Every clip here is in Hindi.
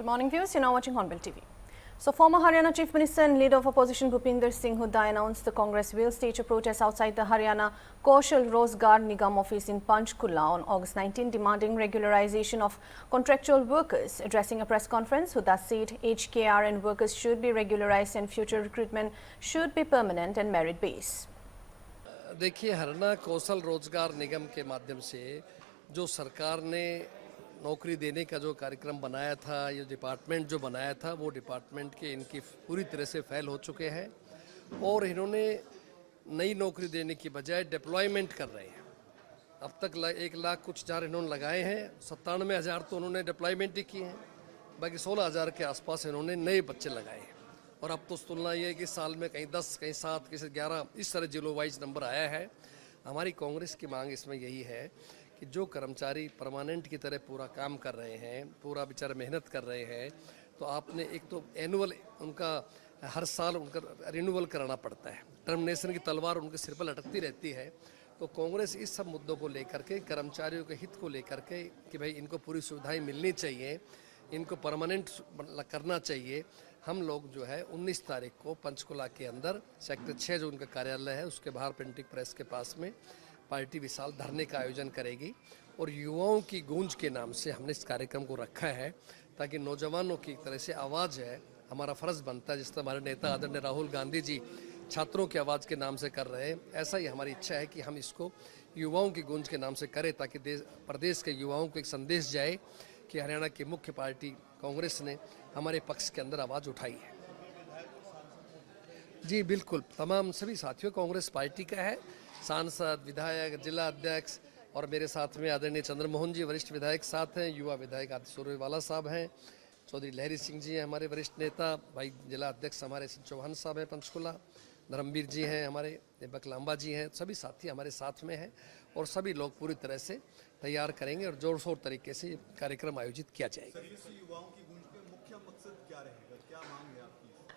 Good morning, viewers. You're now watching Hornbill TV. So, former Haryana Chief Minister and leader of opposition Bhupinder Singh Hooda announced the Congress will stage a protest outside the Haryana Kaushal Rozgar Nigam office in Panchkula on August 19, demanding regularization of contractual workers. Addressing a press conference, Hooda said HKR and workers should be regularized and future recruitment should be permanent and merit-based. देखिए, हरियाणा कौशल रोजगार निगम के माध्यम से जो सरकार ने नौकरी देने का जो कार्यक्रम बनाया था, ये डिपार्टमेंट जो बनाया था, वो डिपार्टमेंट के इनकी पूरी तरह से फेल हो चुके हैं और इन्होंने नई नौकरी देने की बजाय डिप्लॉयमेंट कर रहे हैं। अब तक 1 लाख कुछ हजार इन्होंने लगाए हैं, 97,000 तो उन्होंने डिप्लॉयमेंट ही किए हैं, बाकी 16,000 के आसपास इन्होंने नए बच्चे लगाए हैं। और अब तो तुलना ये है कि साल में कहीं 10, कहीं 7, कहीं 11 इस तरह जिलों वाइज नंबर आया है। हमारी कांग्रेस की मांग इसमें यही है कि जो कर्मचारी परमानेंट की तरह पूरा काम कर रहे हैं, पूरा बेचारे मेहनत कर रहे हैं, तो आपने एक तो एनुअल उनका हर साल उनका रिन्यूअल कराना पड़ता है। टर्मिनेशन की तलवार उनके सिर पर लटकती रहती है। तो कांग्रेस इस सब मुद्दों को लेकर के, कर्मचारियों के हित को लेकर के कि भाई इनको पूरी सुविधाएं मिलनी चाहिए, इनको परमानेंट करना चाहिए। हम लोग जो है 19 तारीख को पंचकुला के अंदर सेक्टर 6 जो उनका कार्यालय है उसके बाहर प्रिंटिंग प्रेस के पास में पार्टी विशाल धरने का आयोजन करेगी और युवाओं की गूंज के नाम से हमने इस कार्यक्रम को रखा है ताकि नौजवानों की एक तरह से आवाज़ है, हमारा फ़र्ज़ बनता है जिस तरह हमारे नेता आदरणीय राहुल गांधी जी छात्रों की आवाज़ के नाम से कर रहे हैं, ऐसा ही हमारी इच्छा है कि हम इसको युवाओं की गूंज के नाम से करें ताकि प्रदेश के युवाओं को एक संदेश जाए कि हरियाणा की मुख्य पार्टी कांग्रेस ने हमारे पक्ष के अंदर आवाज़ उठाई है। जी बिल्कुल, तमाम सभी साथियों कांग्रेस पार्टी का है, सांसद, विधायक, जिला अध्यक्ष और मेरे साथ में आदरणीय चंद्रमोहन जी वरिष्ठ विधायक साथ हैं, युवा विधायक आदित्य सूर्यवाला साहब हैं, चौधरी लहरी सिंह जी हैं हमारे वरिष्ठ नेता, भाई जिला अध्यक्ष हमारे चौहान साहब हैं पंचकुला, धर्मवीर जी हैं हमारे, दीपक लांबा जी हैं, सभी साथी हमारे साथ में हैं और सभी लोग पूरी तरह से तैयार करेंगे और जोर शोर तरीके से कार्यक्रम आयोजित किया जाएगा।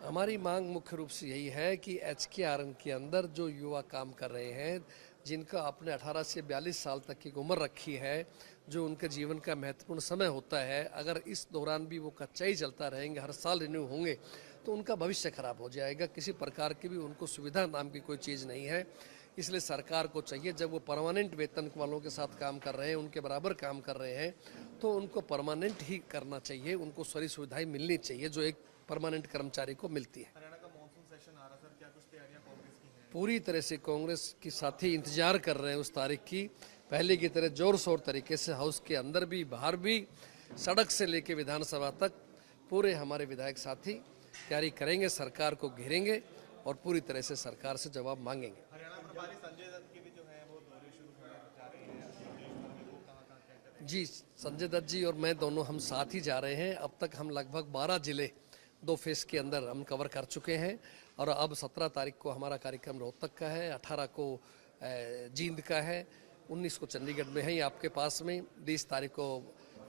हमारी मांग मुख्य रूप से यही है कि HKRN के अंदर जो युवा काम कर रहे हैं, जिनका अपने 18 से 42 साल तक की उम्र रखी है, जो उनके जीवन का महत्वपूर्ण समय होता है, अगर इस दौरान भी वो कच्चा ही चलता रहेंगे, हर साल रिन्यू होंगे तो उनका भविष्य खराब हो जाएगा। किसी प्रकार की भी उनको सुविधा नाम की कोई चीज़ नहीं है। इसलिए सरकार को चाहिए जब वो परमानेंट वेतन वालों के साथ काम कर रहे हैं, उनके बराबर काम कर रहे हैं, तो उनको परमानेंट ही करना चाहिए, उनको सारी सुविधाएं मिलनी चाहिए जो एक परमानेंट कर्मचारी को मिलती है। हरियाणा का मॉनसून सेशन आ रहा सर, क्या कुछ तैयारियां कांग्रेस की हैं? पूरी तरह से कांग्रेस की साथी इंतजार कर रहे हैं उस तारीख की, पहले की तरह जोर शोर तरीके से हाउस के अंदर भी बाहर भी, सड़क से लेके विधानसभा तक पूरे हमारे विधायक साथी तैयारी करेंगे, सरकार को घेरेंगे और पूरी तरह से सरकार से जवाब मांगेंगे। हरियाणा प्रभारी संजय दत्त के भी जो है वो दौरे शुरू होने जा रहे हैं, वो कहाँ जी, संजय दत्त जी और मैं दोनों हम साथ ही जा रहे हैं। अब तक हम लगभग 12 जिले 2 फेज के अंदर हम कवर कर चुके हैं और अब 17 तारीख को हमारा कार्यक्रम रोहतक का है, 18 को जींद का है, 19 को चंडीगढ़ में है आपके पास में, 20 तारीख को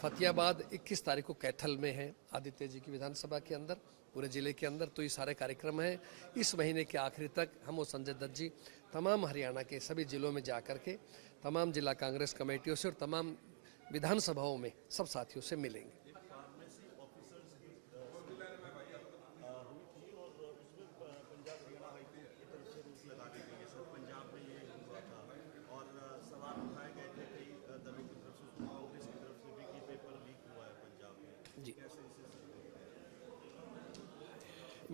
फतेहाबाद, 21 तारीख को कैथल में है आदित्य जी की विधानसभा के अंदर पूरे जिले के अंदर। तो ये सारे कार्यक्रम हैं। इस महीने के आखिरी तक हम और संजय दत्त जी तमाम हरियाणा के सभी जिलों में जा कर के तमाम जिला कांग्रेस कमेटियों से और तमाम विधानसभाओं में सब साथियों से मिलेंगे।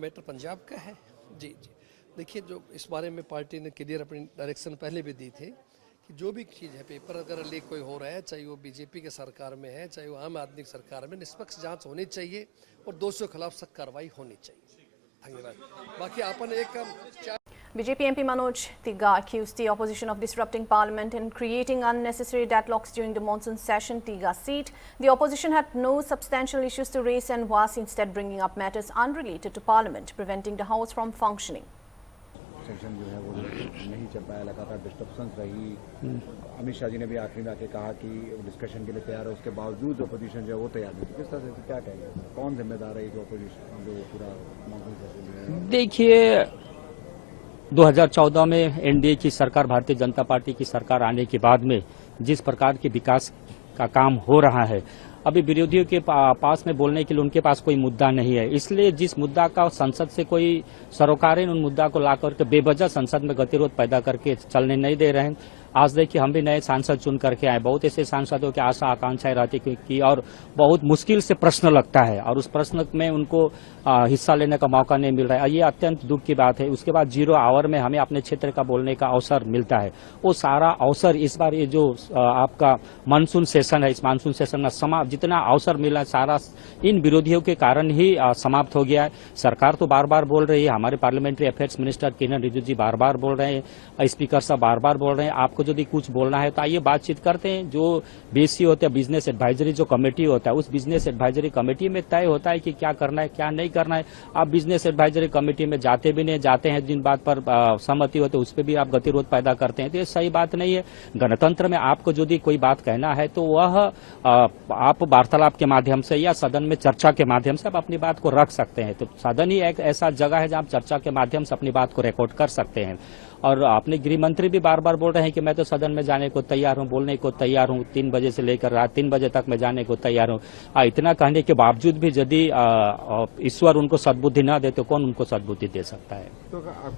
मैटर पंजाब का है। जी जी, देखिए जो इस बारे में पार्टी ने क्लियर अपनी डायरेक्शन पहले भी दी थी कि जो भी चीज़ है, पेपर अगर लीक कोई हो रहा है, चाहे वो बीजेपी के सरकार में है, चाहे वो आम आदमी की सरकार में, निष्पक्ष जांच होनी चाहिए और दोषियों के खिलाफ सख्त कार्रवाई होनी चाहिए। धन्यवाद। बाकी अपन एक BJP MP Manoj Tiga accused the opposition of disrupting parliament and creating unnecessary deadlocks during the monsoon session. Tiga said the opposition had no substantial issues to raise and was instead bringing up matters unrelated to parliament, preventing the house from functioning. Session जो है वो नहीं चल पाया, लगातार डिस्टर्बेंस रही। अमित शाह जी ने भी आखिरी में आके कहा कि डिस्कशन के लिए तैयार है, उसके बावजूद अपोजिशन जो है वो तैयार नहीं। किस तरह से क्या कहेंगे, कौन जिम्मेदार है जो अपोजिशन जो पूरा मॉनसून सेशन है? देखिए, 2014 में एनडीए की सरकार, भारतीय जनता पार्टी की सरकार आने के बाद में जिस प्रकार के विकास का काम हो रहा है, अभी विरोधियों के पास में बोलने के लिए उनके पास कोई मुद्दा नहीं है। इसलिए जिस मुद्दा का संसद से कोई सरोकारें उन मुद्दा को ला करके बेवजह संसद में गतिरोध पैदा करके चलने नहीं दे रहे हैं। आज देखिए हम भी नए सांसद चुन करके आए, बहुत ऐसे सांसदों की आशा आकांक्षाएं रहती की और बहुत मुश्किल से प्रश्न लगता है और उस प्रश्न में उनको हिस्सा लेने का मौका नहीं मिल रहा है। ये अत्यंत दुख की बात है। उसके बाद 0 आवर में हमें अपने क्षेत्र का बोलने का अवसर मिलता है। वो सारा अवसर इस बार ये जो आपका मानसून सेशन है, इस मानसून सेशन में जितना अवसर मिला सारा इन विरोधियों के कारण ही समाप्त हो गया है। सरकार तो बार बार बोल रही है, हमारे पार्लियामेंट्री अफेयर्स मिनिस्टर किरण रिजिजू जी बार बार बोल रहे हैं, स्पीकर साहब बार बार बोल रहे हैं, आपको यदि कुछ बोलना है तो आइए बातचीत करते हैं। जो बीसी होता है, बिजनेस एडवाइजरी जो कमेटी होता है, उस बिजनेस एडवाइजरी कमेटी में तय होता है कि क्या करना है क्या नहीं करना है। आप बिजनेस एडवाइजरी कमेटी में जाते भी नहीं, जाते हैं जिन बात पर सहमति होती है उस पर भी आप गतिरोध पैदा करते हैं, तो ये सही बात नहीं है। गणतंत्र में आपको यदि कोई बात कहना है तो वह आप वार्तालाप के माध्यम से या सदन में चर्चा के माध्यम से आप अपनी बात को रख सकते हैं। तो सदन ही एक ऐसा जगह है जहां आप चर्चा के माध्यम से अपनी बात को रिकॉर्ड कर सकते हैं। और अपने गृह मंत्री भी बार बार बोल रहे हैं कि मैं तो सदन में जाने को तैयार हूं, बोलने को तैयार हूं, 3 बजे से लेकर रात 3 बजे तक मैं जाने को तैयार हूं। इतना कहने के बावजूद भी यदि ईश्वर उनको सद्बुद्धि न दे तो कौन उनको सद्बुद्धि दे सकता है? तो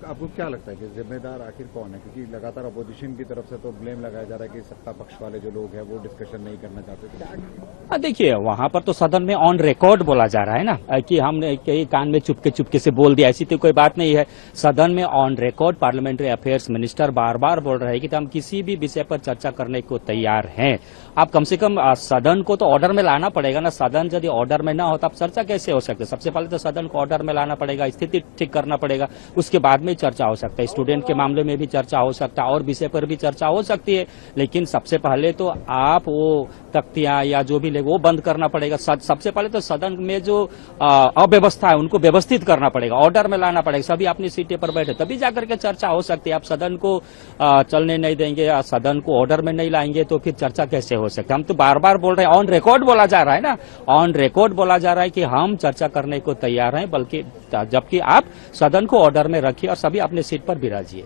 आपको क्या लगता है कि जिम्मेदार आखिर कौन है? क्योंकि लगातार अपोजिशन की तरफ से तो ब्लेम लगाया जा रहा है कि सत्ता पक्ष वाले जो लोग हैं वो डिस्कशन नहीं करना चाहते। देखिए वहां पर तो सदन में ऑन रिकॉर्ड बोला जा रहा है ना कि हमने कई कान में चुपके से बोल दिया, ऐसी तो कोई बात नहीं है। सदन में on record parliamentary affairs minister बार बार बोल रहे हैं कि हम किसी भी विषय पर चर्चा करने को तैयार हैं। आप कम से कम सदन को तो ऑर्डर में लाना पड़ेगा ना। सदन यदि ऑर्डर में ना हो तो आप चर्चा कैसे हो सकती है? सबसे पहले तो सदन को ऑर्डर में लाना पड़ेगा, स्थिति ठीक करना पड़ेगा, उसके बाद में चर्चा हो सकता है। स्टूडेंट के मामले में भी चर्चा हो सकता है और विषय पर भी चर्चा हो सकती है, लेकिन सबसे पहले तो आप वो तख्तियां या जो भी ले वो बंद करना पड़ेगा। सबसे पहले तो सदन में जो अव्यवस्था है उनको व्यवस्थित करना पड़ेगा, ऑर्डर में लाना पड़ेगा, सभी अपनी सीटें पर बैठे तभी जाकर के चर्चा हो सकती है। आप सदन को चलने नहीं देंगे, सदन को ऑर्डर में नहीं लाएंगे तो फिर चर्चा कैसे हो सकती है? हम तो बार बार बोल रहे हैं, ऑन रिकॉर्ड बोला जा रहा है ना, ऑन रिकॉर्ड बोला जा रहा है कि हम चर्चा करने को तैयार हैं, बल्कि जबकि आप सदन को ऑर्डर में रखिए और सभी अपने सीट पर बिराजिए।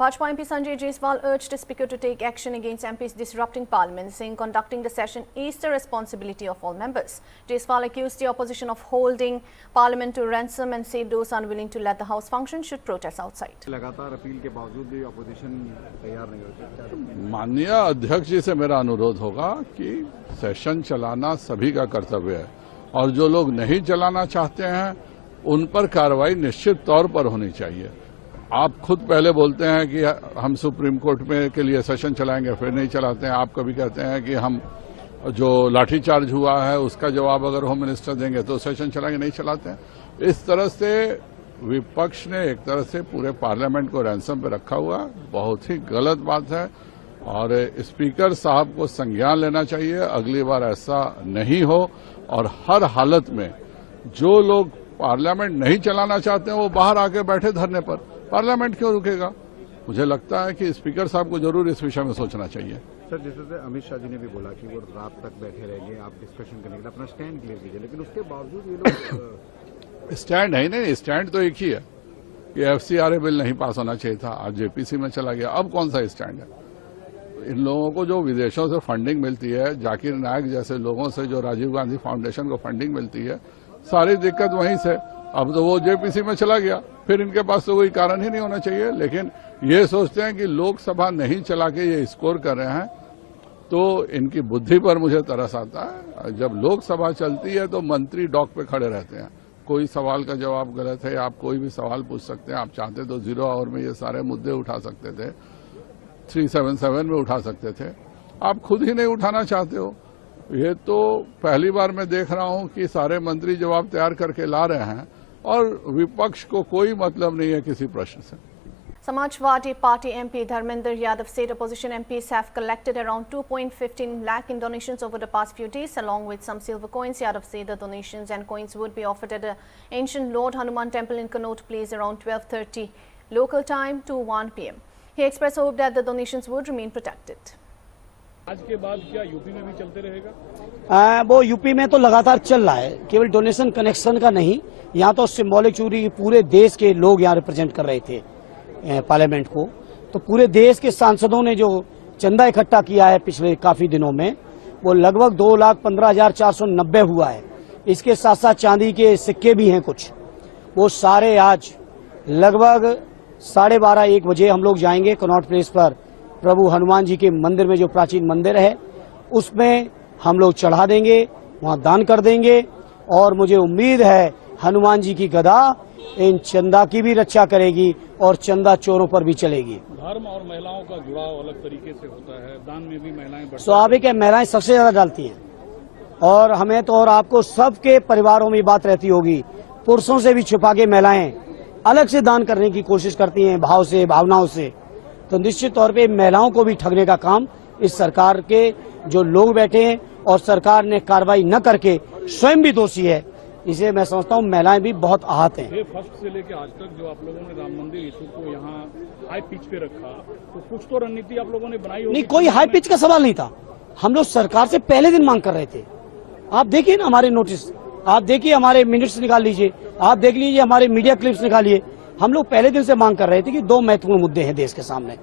Bhajpa MP Sanjay Jaiswal urged the Speaker to take action against MPs disrupting Parliament, saying conducting the session is the responsibility of all members. Jaiswal accused the opposition of holding Parliament to ransom and said those unwilling to let the House function should protest outside. लगातार अपील के बावजूद भी अपोजिशन तैयार नहीं होती। माननीय अध्यक्ष जी से मेरा अनुरोध होगा कि सेशन चलाना सभी का कर्तव्य है और जो लोग नहीं चलाना चाहते हैं उन पर कार्रवाई निश्चित तौर पर होनी चाहिए। आप खुद पहले बोलते हैं कि हम सुप्रीम कोर्ट में के लिए सेशन चलाएंगे, फिर नहीं चलाते हैं। आप कभी कहते हैं कि हम जो लाठीचार्ज हुआ है उसका जवाब अगर होम मिनिस्टर देंगे तो सेशन चलाएंगे, नहीं चलाते हैं। इस तरह से विपक्ष ने एक तरह से पूरे पार्लियामेंट को रैंसम पे रखा हुआ, बहुत ही गलत बात है और स्पीकर साहब को संज्ञान लेना चाहिए, अगली बार ऐसा नहीं हो। और हर हालत में जो लोग पार्लियामेंट नहीं चलाना चाहते हैं वो बाहर आके बैठे धरने पर, पार्लियामेंट क्यों रुकेगा? मुझे लगता है कि स्पीकर साहब को जरूर इस विषय में सोचना चाहिए। सर, जैसे अमित शाह जी ने भी बोला कि वो रात तक बैठे रहेंगे, आप डिस्कशन करने के लिए अपना स्टैंड क्लियर कीजिए, लेकिन उसके बावजूद ये लोग स्टैंड है ही नहीं, स्टैंड तो एक ही है कि FCRA बिल नहीं पास होना चाहिए था, आज JPC में चला गया। अब कौन सा स्टैंड है? इन लोगों को जो विदेशों से फंडिंग मिलती है, जाकिर नायक जैसे लोगों से जो राजीव गांधी फाउंडेशन को फंडिंग मिलती है, सारी दिक्कत वहीं से। अब तो वो JPC में चला गया, फिर इनके पास तो कोई कारण ही नहीं होना चाहिए। लेकिन ये सोचते हैं कि लोकसभा नहीं चला के ये स्कोर कर रहे हैं, तो इनकी बुद्धि पर मुझे तरस आता है। जब लोकसभा चलती है तो मंत्री डॉक पे खड़े रहते हैं, कोई सवाल का जवाब गलत है, आप कोई भी सवाल पूछ सकते हैं। आप चाहते तो 0 आवर में ये सारे मुद्दे उठा सकते थे, 377 में उठा सकते थे, आप खुद ही नहीं उठाना चाहते हो। ये तो पहली बार मैं देख रहा हूं कि सारे मंत्री जवाब तैयार करके ला रहे हैं और विपक्ष को कोई मतलब नहीं है किसी प्रश्न से। Samajwadi Party MP Dharmender Yadav said opposition MPs have collected around 2.15 lakh in donations over the past few days, along with some silver coins. Yadav said the donations and coins would be offered at the ancient Lord Hanuman Temple in Connaught Place around 12:30 local time to 1 p.m. He expressed hope that the donations would remain protected. आज के बाद क्या यूपी में भी चलते रहेगा? वो यूपी में तो लगातार चल रहा है, केवल डोनेशन कनेक्शन का नहीं। यहाँ तो सिंबॉलिक चोरी पूरे देश के लोग यहाँ रिप्रेजेंट कर रहे थे पार्लियामेंट को, तो पूरे देश के सांसदों ने जो चंदा इकट्ठा किया है पिछले काफी दिनों में, वो लगभग 2,15,490 हुआ है। इसके साथ साथ चांदी के सिक्के भी हैं कुछ, वो सारे आज लगभग 12:30-1 बजे हम लोग जाएंगे कनॉट प्लेस पर प्रभु हनुमान जी के मंदिर में, जो प्राचीन मंदिर है उसमें हम लोग चढ़ा देंगे, वहां दान कर देंगे। और मुझे उम्मीद है हनुमान जी की गदा इन चंदा की भी रक्षा करेगी और चंदा चोरों पर भी चलेगी। धर्म और महिलाओं का जुड़ाव अलग तरीके से होता है, दान में भी महिलाएं बढ़ती स्वाभाविक है, महिलाएं सबसे ज्यादा डालती हैं और हमें तो और आपको सबके परिवारों में बात रहती होगी, पुरुषों से भी छुपा के महिलाएं अलग से दान करने की कोशिश करती हैं, भाव से, भावनाओं से। तो निश्चित तौर पे महिलाओं को भी ठगने का काम इस सरकार के जो लोग बैठे हैं और सरकार ने कार्रवाई न करके स्वयं भी दोषी है, इसे मैं समझता हूँ महिलाएं भी बहुत आहत हैं। है। फर्स्ट से लेकर आज तक जो आप लोगों ने राम मंदिर इशू को यहाँ हाई पिच पे रखा, तो कुछ तो रणनीति आप लोगों ने बनाई होगी। नहीं, कोई हाई पिच का सवाल नहीं था। हम लोग सरकार से पहले दिन मांग कर रहे थे। आप देखिए ना हमारे नोटिस, आप देखिए हमारे मिनट्स निकाल लीजिए, आप देख लीजिए हमारे मीडिया क्लिप्स निकालिए। हम लोग पहले दिन से मांग कर रहे थे कि 2 महत्वपूर्ण मुद्दे हैं देश के सामने,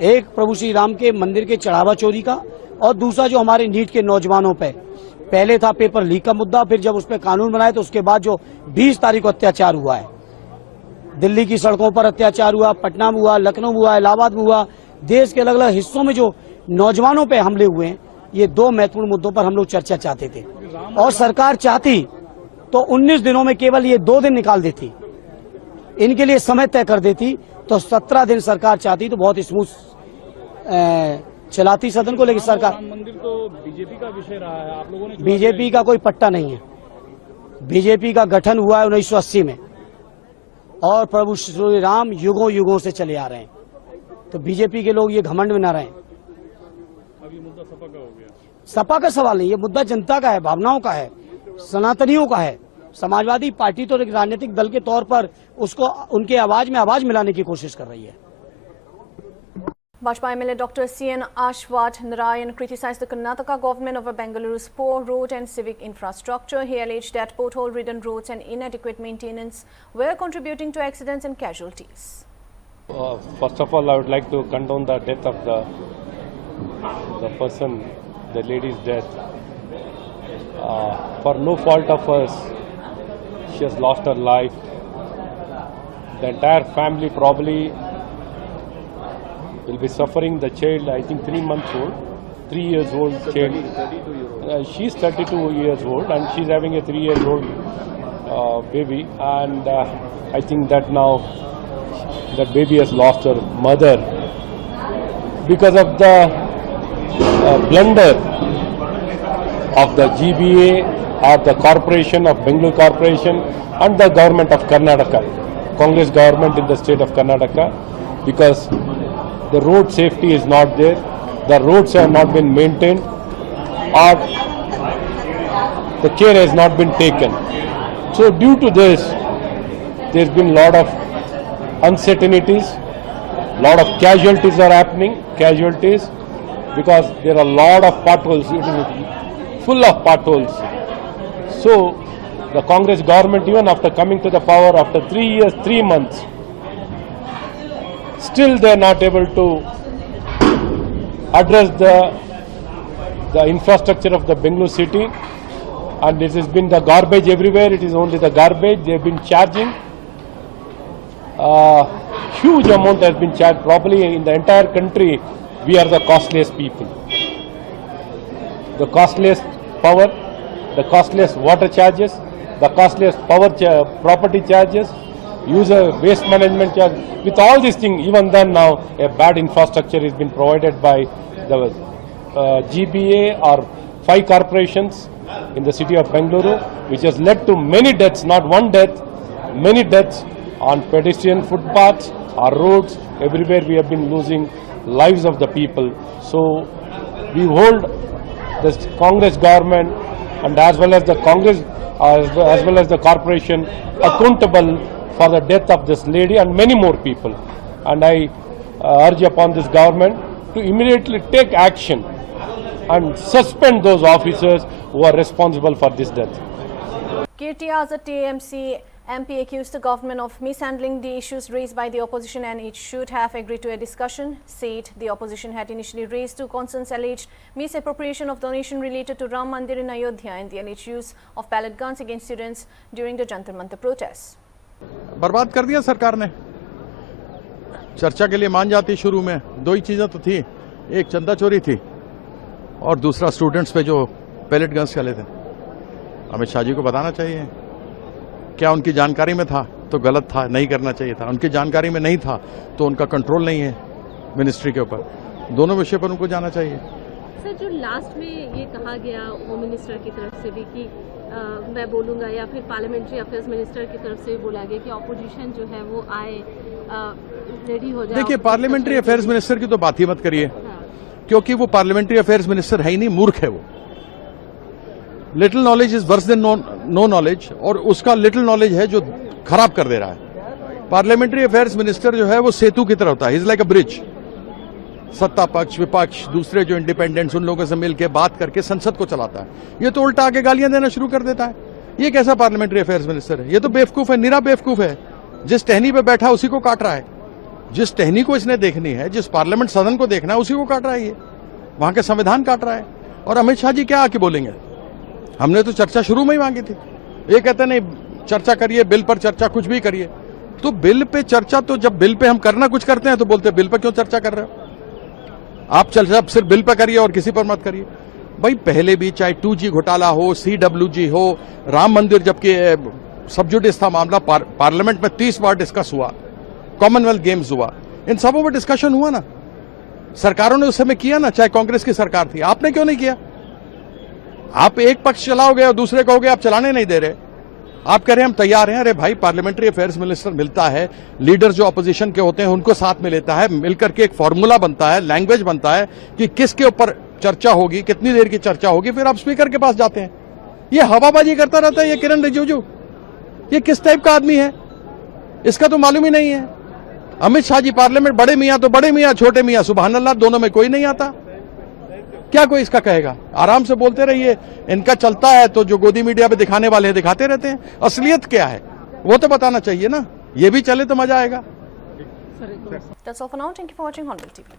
एक प्रभु श्री राम के मंदिर के चढ़ावा चोरी का और दूसरा जो हमारे नीट के नौजवानों पे पहले था पेपर लीक का मुद्दा, फिर जब उस पर कानून बनाए तो उसके बाद जो 20 तारीख को अत्याचार हुआ है, दिल्ली की सड़कों पर अत्याचार हुआ, पटना में हुआ, लखनऊ में हुआ, इलाहाबाद में हुआ, देश के अलग अलग हिस्सों में जो नौजवानों पे हमले हुए हैं, ये 2 महत्वपूर्ण मुद्दों पर हम लोग चर्चा चाहते थे। और सरकार चाहती तो 19 दिनों में केवल ये 2 दिन निकाल देती, इनके लिए समय तय कर देती, तो 17 दिन सरकार चाहती तो बहुत स्मूथ चलाती सदन को। लेकिन सरकार, राम मंदिर तो बीजेपी का विषय रहा है, आप लोगों ने बीजेपी का कोई पट्टा नहीं है। बीजेपी का गठन हुआ है 1980 में और प्रभु श्री राम युगों युगों से चले आ रहे हैं, तो बीजेपी के लोग ये घमंड में न रहें। अब ये मुद्दा सपा का हो गया। सपा का सवाल नहीं, ये मुद्दा जनता का है, भावनाओं का है, सनातनियों का है। समाजवादी पार्टी तो एक राजनीतिक दल के तौर पर उसको उनके आवाज में आवाज मिलाने की कोशिश कर रही है। Bajpa MLA Dr. C.N. Ashwath Narayan criticized the Karnataka government over Bengaluru's poor road and civic infrastructure. He alleged that pothole-ridden roads and inadequate maintenance were contributing to accidents and casualties. First of all, I would like to condone the death of the person, the lady's death. For no fault of hers, she has lost her life. The entire family probably will be suffering. The child, I think 3 months old, 3 years old child. She's 32 years old and she's having a 3-year-old baby. And I think that now that baby has lost her mother because of the blunder of the GBA or the corporation of Bengaluru Corporation and the government of Karnataka, Congress government in the state of Karnataka, because the road safety is not there, the roads have not been maintained, or the care has not been taken. So due to this, there's been a lot of uncertainties, lot of casualties are happening, because there are a lot of potholes, it is full of potholes. So the Congress government, even after coming to the power after 3 years, 3 months, still they are not able to address the infrastructure of the Bengaluru city, and this has been the garbage everywhere. It is only the garbage. They have been charging huge amount has been charged. Probably in the entire country, we are the costliest people. The costliest power, the costliest water charges, the costliest property charges, user waste management charge. With all these things, even then now a bad infrastructure has been provided by the GBA or 5 corporations in the city of Bengaluru, which has led to many deaths, not one death, many deaths on pedestrian footpaths or roads. Everywhere we have been losing lives of the people. So we hold the Congress government and as well as the Congress as well as the corporation accountable for the death of this lady and many more people. And I urge upon this government to immediately take action and suspend those officers who are responsible for this death. Kirti Azad TMC MP accused the government of mishandling the issues raised by the opposition and it should have agreed to a discussion. Said the opposition had initially raised two concerns: alleged misappropriation of donation related to Ram Mandir in Ayodhya and the alleged use of pellet guns against students during the Jantar Mantar protests. बर्बाद कर दिया सरकार ने। चर्चा के लिए मान जाती शुरू में, दो ही चीजें तो थी, एक चंदा चोरी थी और दूसरा स्टूडेंट्स पे जो पैलेट गन्स चले थे। अमित शाह जी को बताना चाहिए, क्या उनकी जानकारी में था तो गलत था, नहीं करना चाहिए था, उनकी जानकारी में नहीं था तो उनका कंट्रोल नहीं है मिनिस्ट्री के ऊपर, दोनों विषय पर उनको जाना चाहिए। सर, जो लास्ट में ये कहा गया होम मिनिस्टर की तरफ से भी कि मैं बोलूँगा, या फिर पार्लियामेंट्री अफेयर्स मिनिस्टर की तरफ से भी बोला गया कि ऑपोजिशन जो है वो आए, रेडी हो जाए। देखिए, पार्लियामेंट्री अफेयर्स मिनिस्टर की तो बात ही मत करिए, क्योंकि वो पार्लियामेंट्री अफेयर्स मिनिस्टर है ही नहीं, मूर्ख है वो। Little knowledge is worse than no knowledge, और उसका लिटिल नॉलेज है जो खराब कर दे रहा है। पार्लियामेंट्री अफेयर्स मिनिस्टर जो है वो सेतु की तरह होता है, इज लाइक अ ब्रिज। सत्ता पक्ष, विपक्ष, दूसरे जो इंडिपेंडेंट्स, उन लोगों से मिलकर बात करके संसद को चलाता है। ये तो उल्टा आके गालियां देना शुरू कर देता है। ये कैसा पार्लियामेंट्री अफेयर्स मिनिस्टर है? ये तो बेवकूफ है, निरा बेवकूफ है। जिस टहनी पे बैठा उसी को काट रहा है, जिस टहनी को इसने देखनी है, जिस पार्लियामेंट सदन को देखना है, उसी को काट रहा है। ये वहां के संविधान काट रहा है। और अमित शाह जी क्या आके बोलेंगे? हमने तो चर्चा शुरू में ही मांगी थी। ये कहते नहीं चर्चा करिए, बिल पर चर्चा, कुछ भी करिए। तो बिल पे चर्चा, तो जब बिल पे हम करना कुछ करते हैं तो बोलते हैं बिल पे क्यों चर्चा कर रहे हो? आप चर्चा सिर्फ बिल पे करिए और किसी पर मत करिए। भाई पहले भी चाहे 2G घोटाला हो, CWG हो, राम मंदिर जबकि सब जुडिस था मामला, पार्लियामेंट में 30 बार डिस्कस हुआ, कॉमनवेल्थ गेम्स हुआ, इन सबों पर डिस्कशन हुआ ना। सरकारों ने उस समय किया ना, चाहे कांग्रेस की सरकार थी। आपने क्यों नहीं किया? आप एक पक्ष चलाओगे और दूसरे कहोगे आप चलाने नहीं दे रहे। आप कह रहे हैं हम तैयार हैं। अरे भाई, पार्लियामेंट्री अफेयर्स मिनिस्टर मिलता है, लीडर जो अपोजिशन के होते हैं उनको साथ में लेता है, मिलकर के एक फॉर्मूला बनता है, लैंग्वेज बनता है कि किसके ऊपर चर्चा होगी, कितनी देर की चर्चा होगी, फिर आप स्पीकर के पास जाते हैं। ये हवाबाजी करता रहता है ये किरण रिजिजू। ये किस टाइप का आदमी है, इसका तो मालूम ही नहीं है। अमित शाह जी पार्लियामेंट, बड़े मियां तो बड़े मियां, छोटे मियां सुभान अल्लाह, दोनों में कोई नहीं आता। क्या कोई इसका कहेगा? आराम से बोलते रहिए। इनका चलता है तो जो गोदी मीडिया पे दिखाने वाले हैं दिखाते रहते हैं। असलियत क्या है वो तो बताना चाहिए ना। ये भी चले तो मजा आएगा। That's all for now. Thank you for watching Hornbill TV.